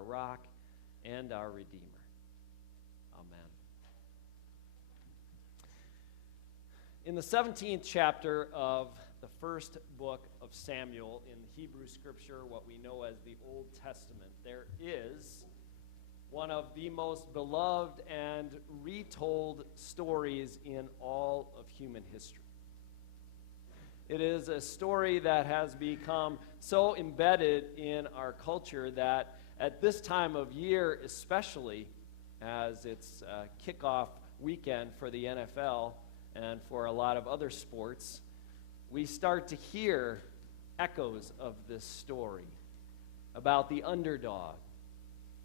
our rock and our Redeemer. Amen. In the 17th chapter of the first book of Samuel in the Hebrew Scripture, what we know as the Old Testament, there is one of the most beloved and retold stories in all of human history. It is a story that has become so embedded in our culture that at this time of year, especially as it's kickoff weekend for the NFL and for a lot of other sports, we start to hear echoes of this story about the underdog,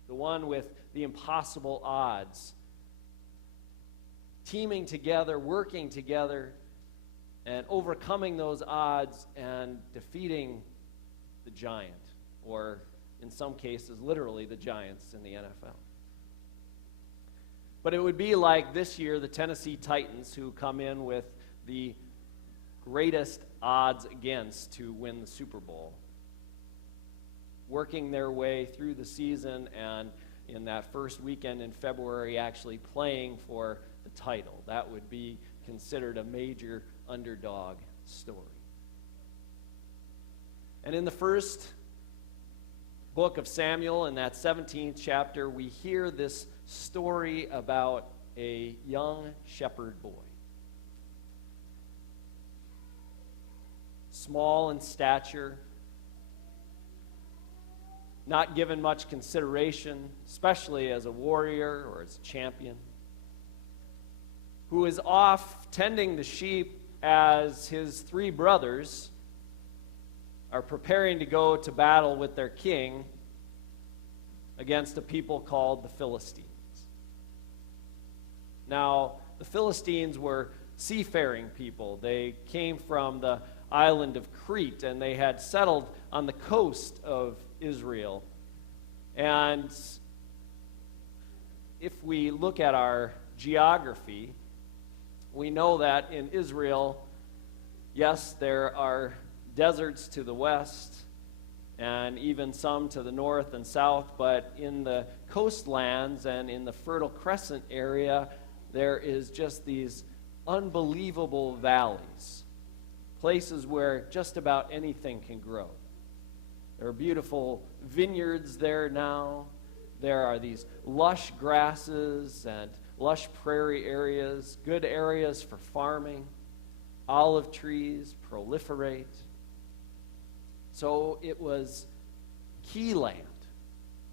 the one with the impossible odds, teaming together, working together, and overcoming those odds and defeating the giant, or in some cases, literally the giants in the NFL. But it would be like this year, the Tennessee Titans, who come in with the greatest odds against to win the Super Bowl, working their way through the season and in that first weekend in February actually playing for the title. That would be considered a major underdog story. And in the first book of Samuel, in that 17th chapter, we hear this story about a young shepherd boy. Small in stature, not given much consideration, especially as a warrior or as a champion, who is off tending the sheep as his three brothers are preparing to go to battle with their king against a people called the Philistines. Now, the Philistines were seafaring people. They came from the island of Crete, and they had settled on the coast of Israel. And if we look at our geography, we know that in Israel, yes, there are deserts to the west and even some to the north and south, but in the coastlands and in the Fertile Crescent area, there is just these unbelievable valleys, places where just about anything can grow. There are beautiful vineyards there now. There are these lush grasses and lush prairie areas, good areas for farming. Olive trees proliferate. So it was key land.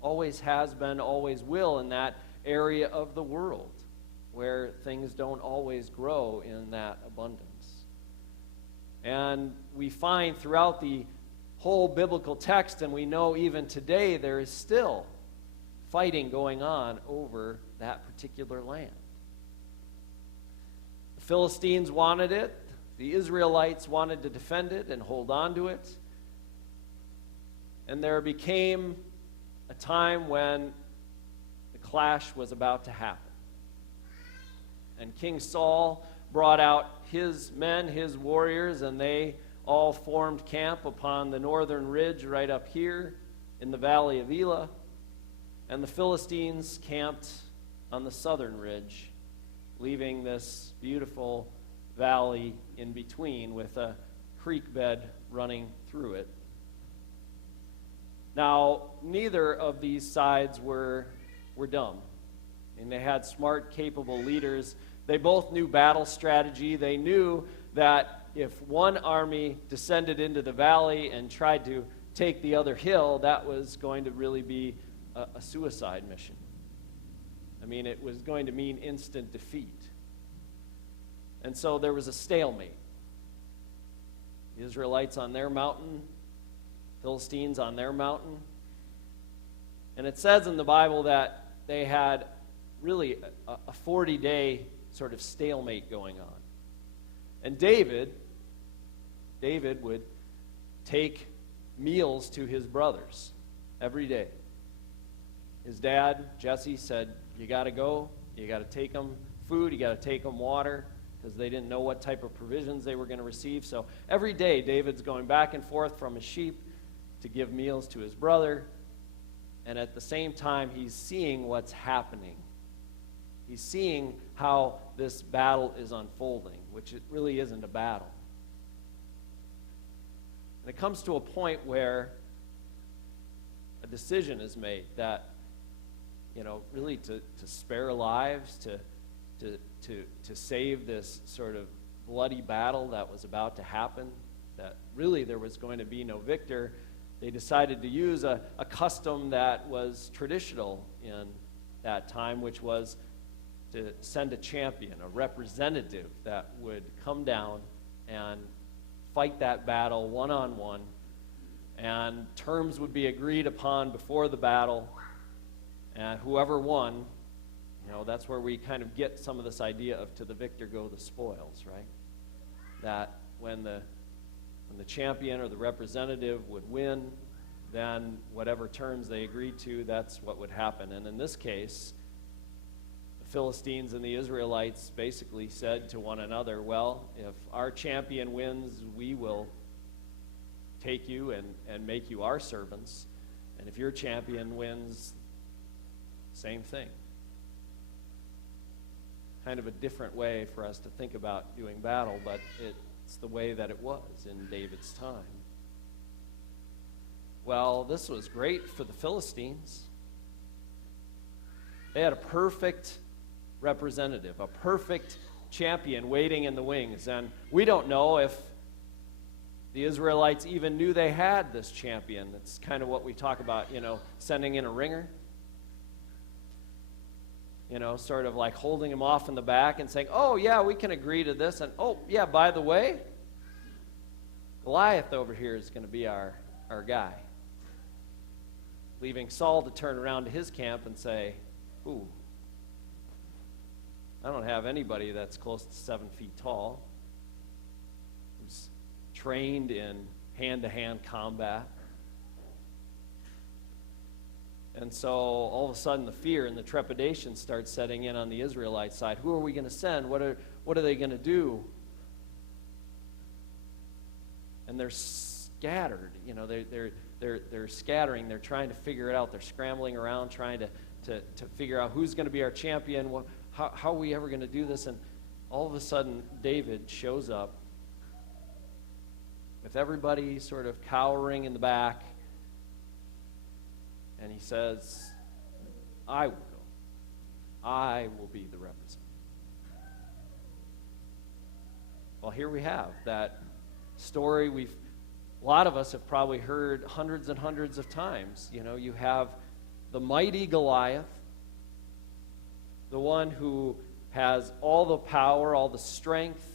Always has been, always will in that area of the world where things don't always grow in that abundance. And we find throughout the whole biblical text, and we know even today, there is still fighting going on over that particular land. The Philistines wanted it. The Israelites wanted to defend it and hold on to it. And there became a time when the clash was about to happen. And King Saul brought out his men, his warriors, and they all formed camp upon the northern ridge right up here in the valley of Elah. And the Philistines camped on the southern ridge, leaving this beautiful valley in between with a creek bed running through it. Now, neither of these sides were dumb. And they had smart, capable leaders. They both knew battle strategy. They knew that if one army descended into the valley and tried to take the other hill, that was going to really be a suicide mission. I mean, it was going to mean instant defeat. And so there was a stalemate. The Israelites on their mountain, Philistines on their mountain. And it says in the Bible that they had really a 40-day sort of stalemate going on. And David would take meals to his brothers every day. His dad, Jesse, said, you got to go, you got to take them food, you got to take them water, because they didn't know what type of provisions they were going to receive. So every day, David's going back and forth from his sheep to give meals to his brother. And at the same time, he's seeing what's happening. He's seeing how this battle is unfolding, which it really isn't a battle. And it comes to a point where a decision is made that, really to spare lives, to save this sort of bloody battle that was about to happen, that really there was going to be no victor. They decided to use a custom that was traditional in that time, which was to send a champion, a representative that would come down and fight that battle one-on-one, and terms would be agreed upon before the battle, and whoever won, that's where we kind of get some of this idea of to the victor go the spoils, right? That when the champion or the representative would win, then whatever terms they agreed to, that's what would happen. And in this case, the Philistines and the Israelites basically said to one another, well, if our champion wins, we will take you and make you our servants. And if your champion wins, same thing. Kind of a different way for us to think about doing battle, but it's the way that it was in David's time. Well, this was great for the Philistines. They had a perfect representative, a perfect champion waiting in the wings. And we don't know if the Israelites even knew they had this champion. That's kind of what we talk about, sending in a ringer. Sort of like holding him off in the back and saying, oh, yeah, we can agree to this. And, oh, yeah, by the way, Goliath over here is going to be our guy. Leaving Saul to turn around to his camp and say, ooh, I don't have anybody that's close to 7 feet tall, who's trained in hand-to-hand combat. And so all of a sudden the fear and the trepidation starts setting in on the Israelite side. Who are we going to send? What are they going to do? And they're scattered. They're scattering. They're trying to figure it out. They're scrambling around trying to figure out who's going to be our champion. How are we ever going to do this? And all of a sudden David shows up with everybody sort of cowering in the back. And he says, I will go. I will be the representative. Well, here we have that story a lot of us have probably heard hundreds and hundreds of times. You have the mighty Goliath, the one who has all the power, all the strength,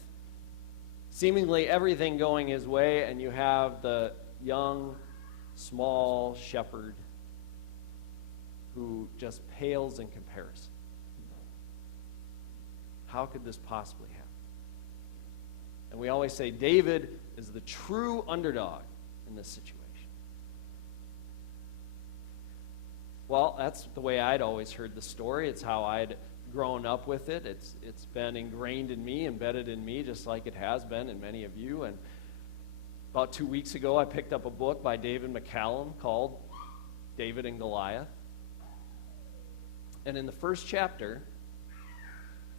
seemingly everything going his way, and you have the young, small shepherd who just pales in comparison. How could this possibly happen? And we always say David is the true underdog in this situation. Well, that's the way I'd always heard the story. It's how I'd grown up with it. It's been ingrained in me, embedded in me, just like it has been in many of you. And about 2 weeks ago, I picked up a book by David McCallum called David and Goliath. And in the first chapter,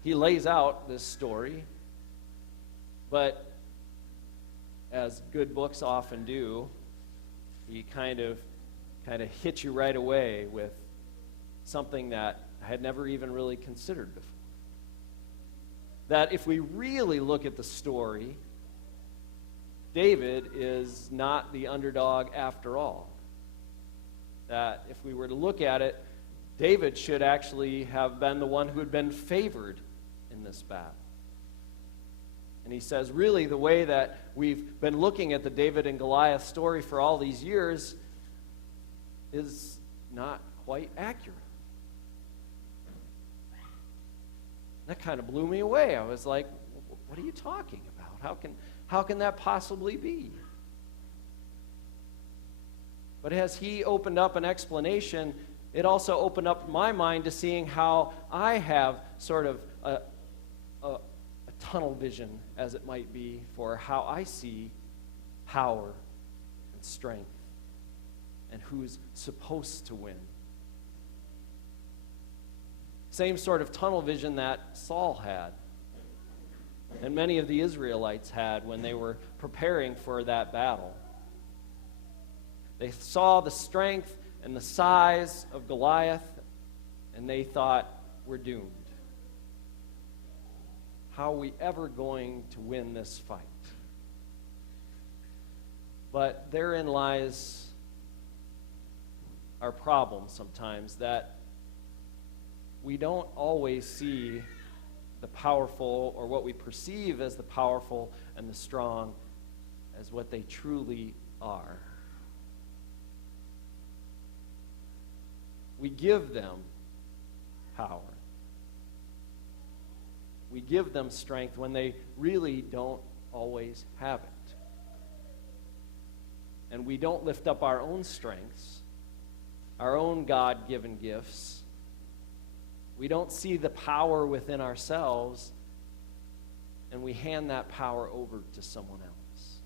he lays out this story, but as good books often do, he kind of hits you right away with something that I had never even really considered before. That if we really look at the story, David is not the underdog after all. That if we were to look at it, David should actually have been the one who had been favored in this battle. And he says, really, the way that we've been looking at the David and Goliath story for all these years is not quite accurate. That kind of blew me away. I was like, what are you talking about? How can that possibly be? But as he opened up an explanation, it also opened up my mind to seeing how I have sort of a tunnel vision, as it might be, for how I see power and strength and who's supposed to win same sort of tunnel vision that Saul had, and many of the Israelites had when they were preparing for that battle. They saw the strength and the size of Goliath, and they thought, we're doomed. How are we ever going to win this fight? But therein lies our problem sometimes, that we don't always see the powerful, or what we perceive as the powerful and the strong, as what they truly are. We give them power. We give them strength when they really don't always have it. And we don't lift up our own strengths, our own God-given gifts. We don't see the power within ourselves, and we hand that power over to someone else.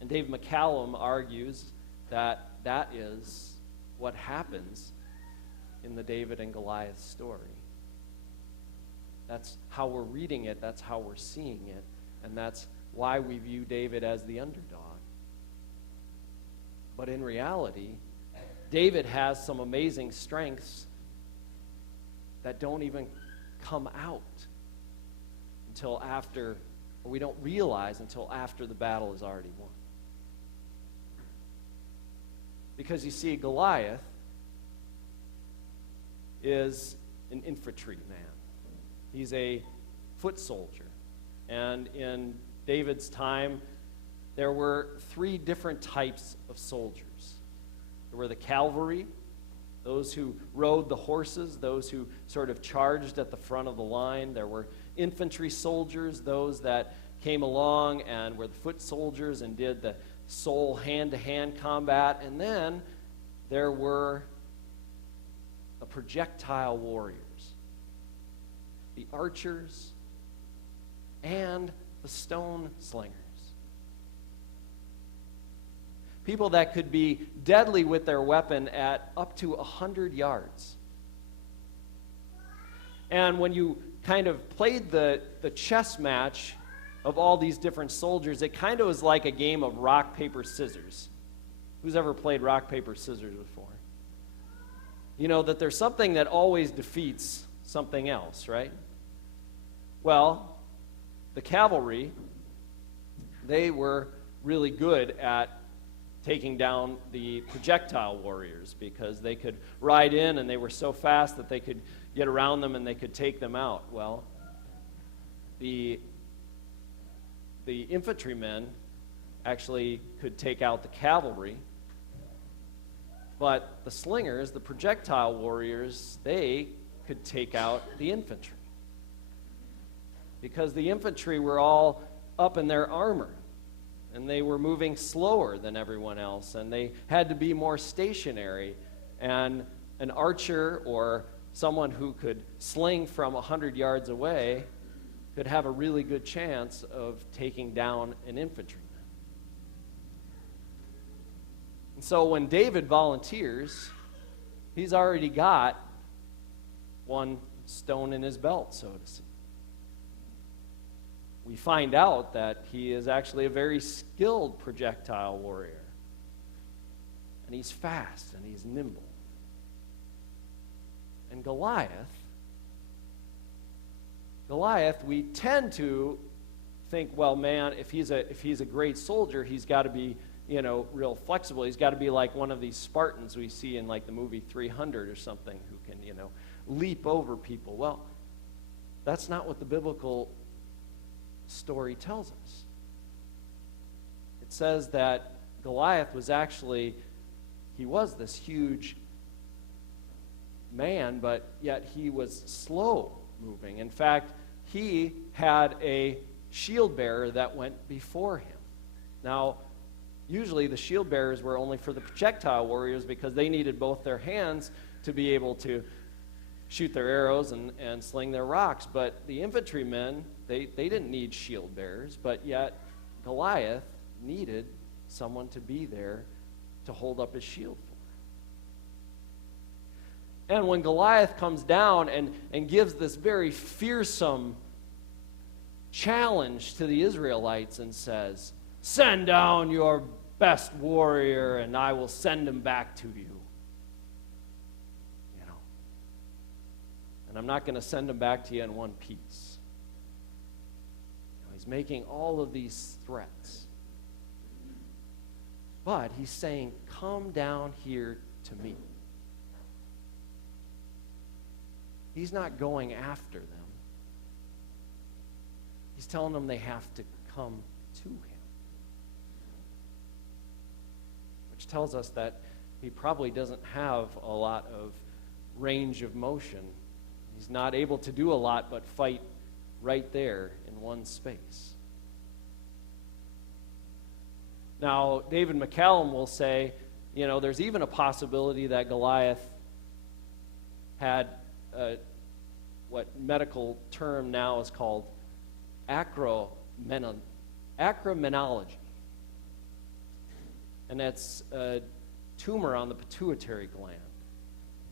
And Dave McCallum argues that that is what happens in the David and Goliath story. That's how we're reading it, that's how we're seeing it, and that's why we view David as the underdog. But in reality, David has some amazing strengths that don't even come out until after, or we don't realize until after the battle is already won. Because you see, Goliath is an infantry man. He's a foot soldier. And in David's time, there were 3 different types of soldiers. There were the cavalry, those who rode the horses, those who sort of charged at the front of the line. There were infantry soldiers, those that came along and were the foot soldiers and did the sole hand-to-hand combat. And then there were the projectile warriors, the archers, and the stone slingers. People that could be deadly with their weapon at up to 100 yards. And when you kind of played the chess match of all these different soldiers, it kind of was like a game of rock, paper, scissors. Who's ever played rock, paper, scissors before? You know that there's something that always defeats something else, right? Well, the cavalry, they were really good at taking down the projectile warriors, because they could ride in and they were so fast that they could get around them and they could take them out. Well, the infantrymen actually could take out the cavalry, but the slingers, the projectile warriors, they could take out the infantry, because the infantry were all up in their armor, and they were moving slower than everyone else, and they had to be more stationary. And an archer or someone who could sling from 100 yards away could have a really good chance of taking down an infantryman. And so when David volunteers, he's already got one stone in his belt, so to speak. We find out that he is actually a very skilled projectile warrior. And he's fast and he's nimble. And Goliath, we tend to think, well, man, if he's a great soldier, he's got to be, real flexible. He's got to be like one of these Spartans we see in like the movie 300 or something, who can, leap over people. Well, that's not what the biblical story tells us. It says that Goliath was he was this huge man, but yet he was slow moving. In fact, he had a shield bearer that went before him. Now, usually the shield bearers were only for the projectile warriors, because they needed both their hands to be able to shoot their arrows and sling their rocks. But the infantrymen, they didn't need shield bearers, but yet Goliath needed someone to be there to hold up his shield And when Goliath comes down and gives this very fearsome challenge to the Israelites and says, "Send down your best warrior and I will send him back to you." You know. And I'm not going to send him back to you in one piece. You know, he's making all of these threats. But he's saying, "Come down here to me." He's not going after them. He's telling them they have to come to him. Which tells us that he probably doesn't have a lot of range of motion. He's not able to do a lot but fight right there in one space. Now, David McCallum will say, you know, there's even a possibility that Goliath had what medical term now is called acromenology. And that's a tumor on the pituitary gland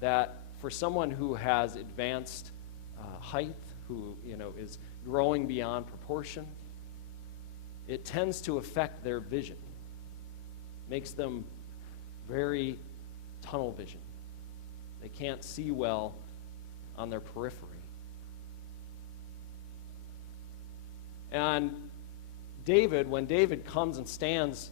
that for someone who has advanced height, who, you know, is growing beyond proportion, it tends to affect their vision. Makes them very tunnel vision. They can't see well on their periphery. And David, when David comes and stands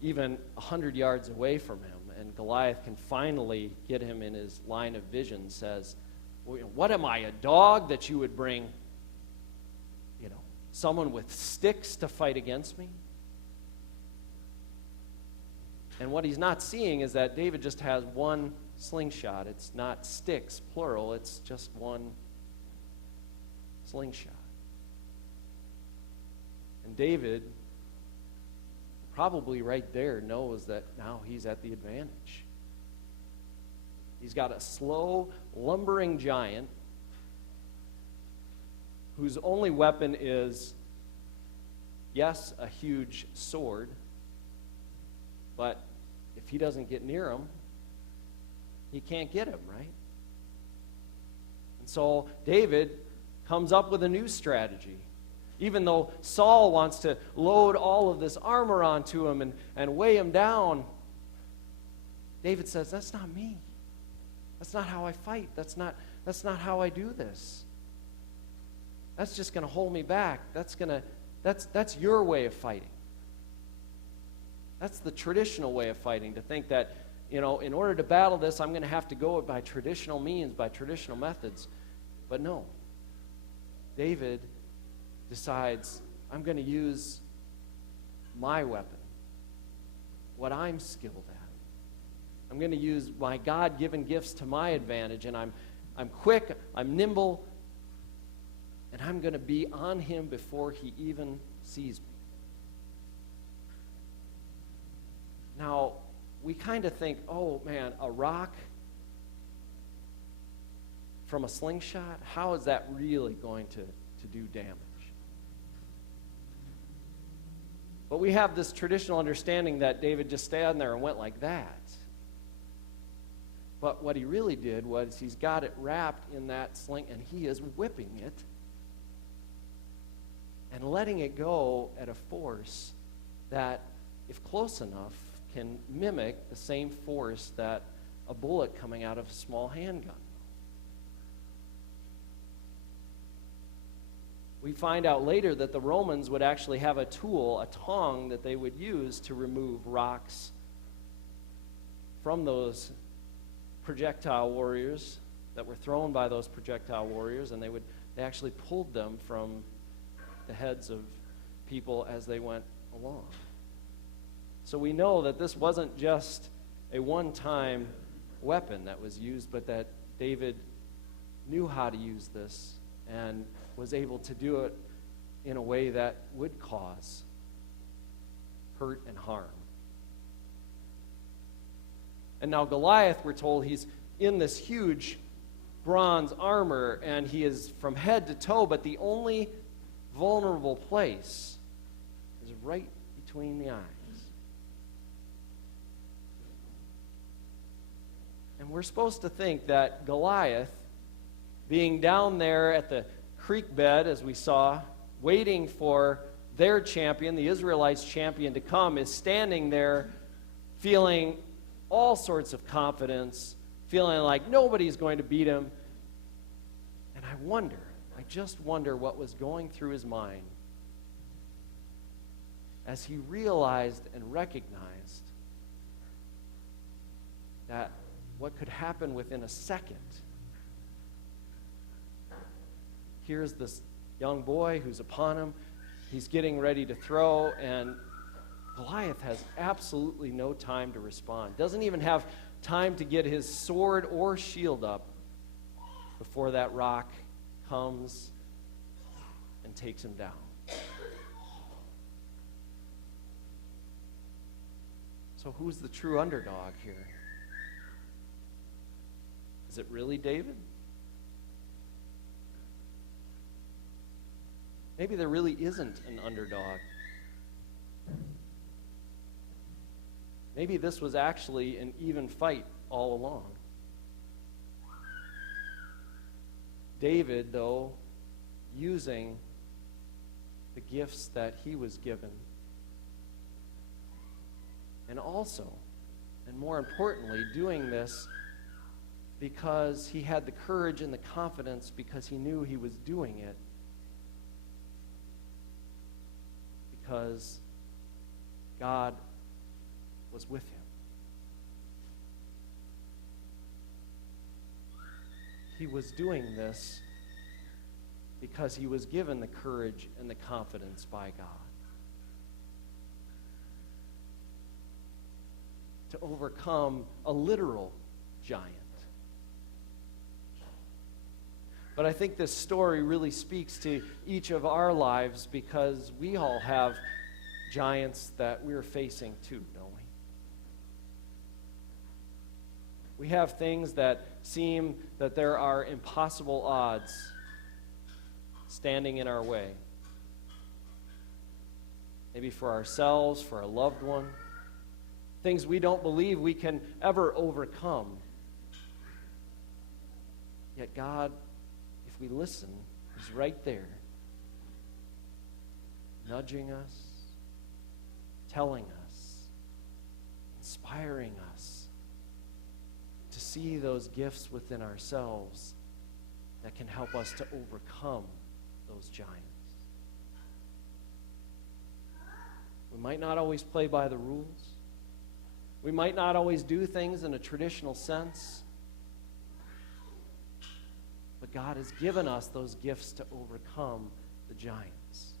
even 100 yards away from him, and Goliath can finally get him in his line of vision, says, "What am I, a dog, that you would bring, you know, someone with sticks to fight against me?" And what he's not seeing is that David just has one slingshot. It's not sticks, plural. It's just one slingshot. And David, probably right there, knows that now he's at the advantage. He's got a slow, lumbering giant whose only weapon is, yes, a huge sword, but if he doesn't get near him, he can't get him, right? And so David comes up with a new strategy. Even though Saul wants to load all of this armor onto him and weigh him down, David says, "That's not me. That's not how I fight. That's not how I do this. That's just going to hold me back. That's your way of fighting. That's the traditional way of fighting, to think that, you know, in order to battle this, I'm going to have to go by traditional means, by traditional methods." But no. David decides, I'm going to use my weapon, what I'm skilled at. I'm going to use my God-given gifts to my advantage, and I'm quick, I'm nimble, and I'm going to be on him before he even sees me. Now, we kind of think, oh man, a rock from a slingshot, how is that really going to do damage? But we have this traditional understanding that David just stayed there and went like that. But what he really did was he's got it wrapped in that sling, and he is whipping it and letting it go at a force that, if close enough, can mimic the same force that a bullet coming out of a small handgun. We find out later that the Romans would actually have a tool, a tong, that they would use to remove rocks from those projectile warriors that were thrown by those projectile warriors, and they actually pulled them from the heads of people as they went along. So we know that this wasn't just a one-time weapon that was used, but that David knew how to use this and was able to do it in a way that would cause hurt and harm. And now Goliath, we're told, he's in this huge bronze armor, and he is from head to toe, but the only vulnerable place is right between the eyes. And we're supposed to think that Goliath, being down there at the creek bed, as we saw, waiting for their champion, the Israelites' champion, to come, is standing there feeling all sorts of confidence, feeling like nobody's going to beat him. And I just wonder what was going through his mind as he realized and recognized that what could happen within a second. Here's this young boy who's upon him. He's getting ready to throw, and Goliath has absolutely no time to respond. Doesn't even have time to get his sword or shield up before that rock comes and takes him down. So who's the true underdog here? Is it really David? Maybe there really isn't an underdog. Maybe this was actually an even fight all along. David, though, using the gifts that he was given, and also, and more importantly, doing this because he had the courage and the confidence because he knew he was doing it because God was with him. He was doing this because he was given the courage and the confidence by God to overcome a literal giant. But I think this story really speaks to each of our lives because we all have giants that we're facing too, don't we? We have things that seem that there are impossible odds standing in our way. Maybe for ourselves, for a loved one. Things we don't believe we can ever overcome. Yet God, if we listen, is right there, nudging us, telling us, inspiring us to see those gifts within ourselves that can help us to overcome those giants. We might not always play by the rules. We might not always do things in a traditional sense. But God has given us those gifts to overcome the giants.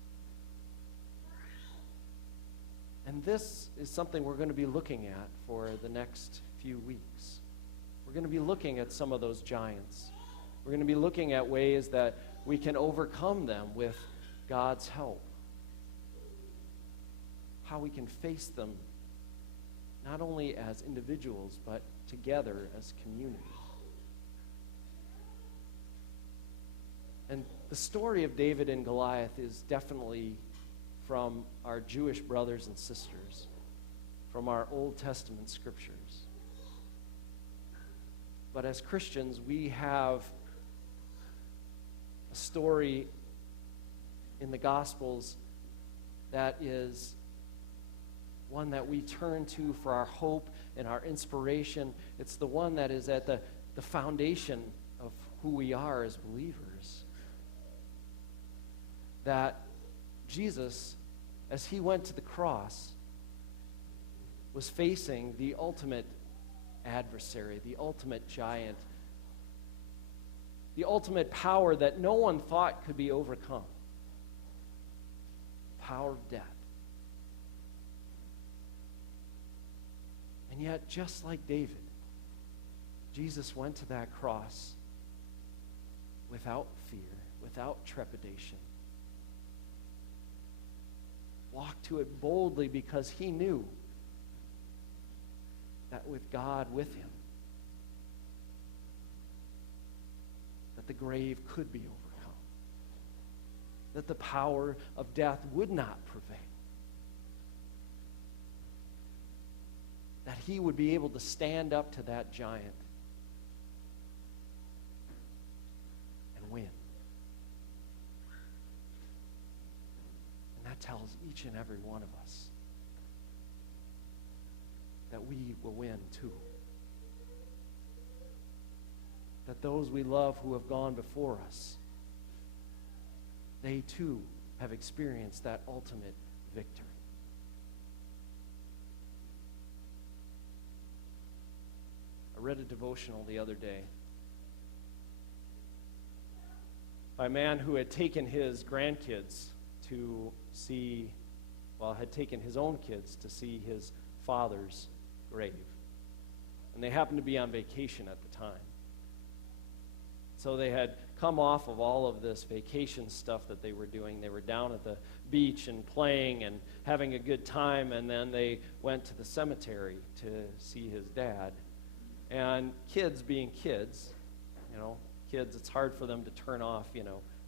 And this is something we're going to be looking at for the next few weeks. We're going to be looking at some of those giants. We're going to be looking at ways that we can overcome them with God's help. How we can face them not only as individuals, but together as community. And the story of David and Goliath is definitely from our Jewish brothers and sisters, from our Old Testament scriptures. But as Christians, we have a story in the Gospels that is one that we turn to for our hope and our inspiration. It's the one that is at the foundation of who we are as believers. That Jesus, as he went to the cross, was facing the ultimate adversary, the ultimate giant, the ultimate power that no one thought could be overcome. The power of death. And yet, just like David, Jesus went to that cross without fear, without trepidation. Walked to it boldly because he knew that with God with him, that the grave could be overcome, that the power of death would not prevail, that he would be able to stand up to that giant that tells each and every one of us that we will win too. That those we love who have gone before us, they too have experienced that ultimate victory. I read a devotional the other day by a man who had taken his grandkids to see, had taken his own kids to see his father's grave. And they happened to be on vacation at the time. So they had come off of all of this vacation stuff that they were doing. They were down at the beach and playing and having a good time, and then they went to the cemetery to see his dad. And kids being kids, kids, it's hard for them to turn off,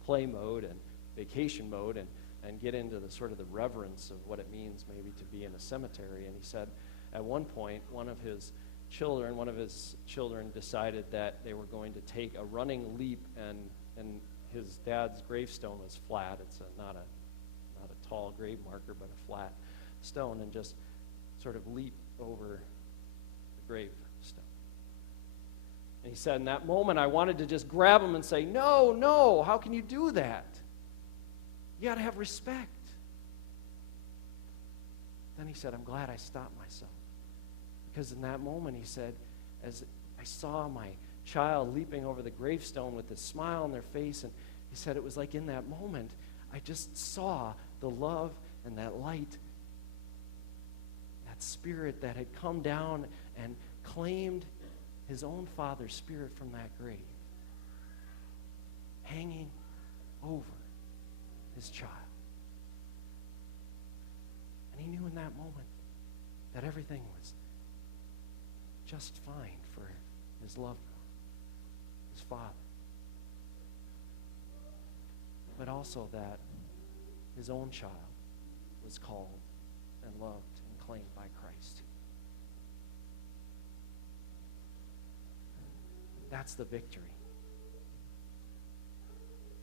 play mode and vacation mode and get into the sort of the reverence of what it means maybe to be in a cemetery. And he said at one point, one of his children decided that they were going to take a running leap, and his dad's gravestone was flat. It's not a tall grave marker, but a flat stone, and just sort of leap over the gravestone. And he said, in that moment, I wanted to just grab him and say, no, how can you do that? You got to have respect. Then he said, I'm glad I stopped myself. Because in that moment, he said, as I saw my child leaping over the gravestone with this smile on their face, and he said it was like in that moment, I just saw the love and that light, that spirit that had come down and claimed his own father's spirit from that grave, hanging over his child. And he knew in that moment that everything was just fine for his loved one, his father. But also that his own child was called and loved and claimed by Christ. That's the victory.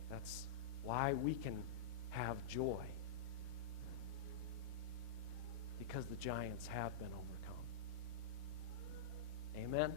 That's why we can have joy. Because the giants have been overcome. Amen?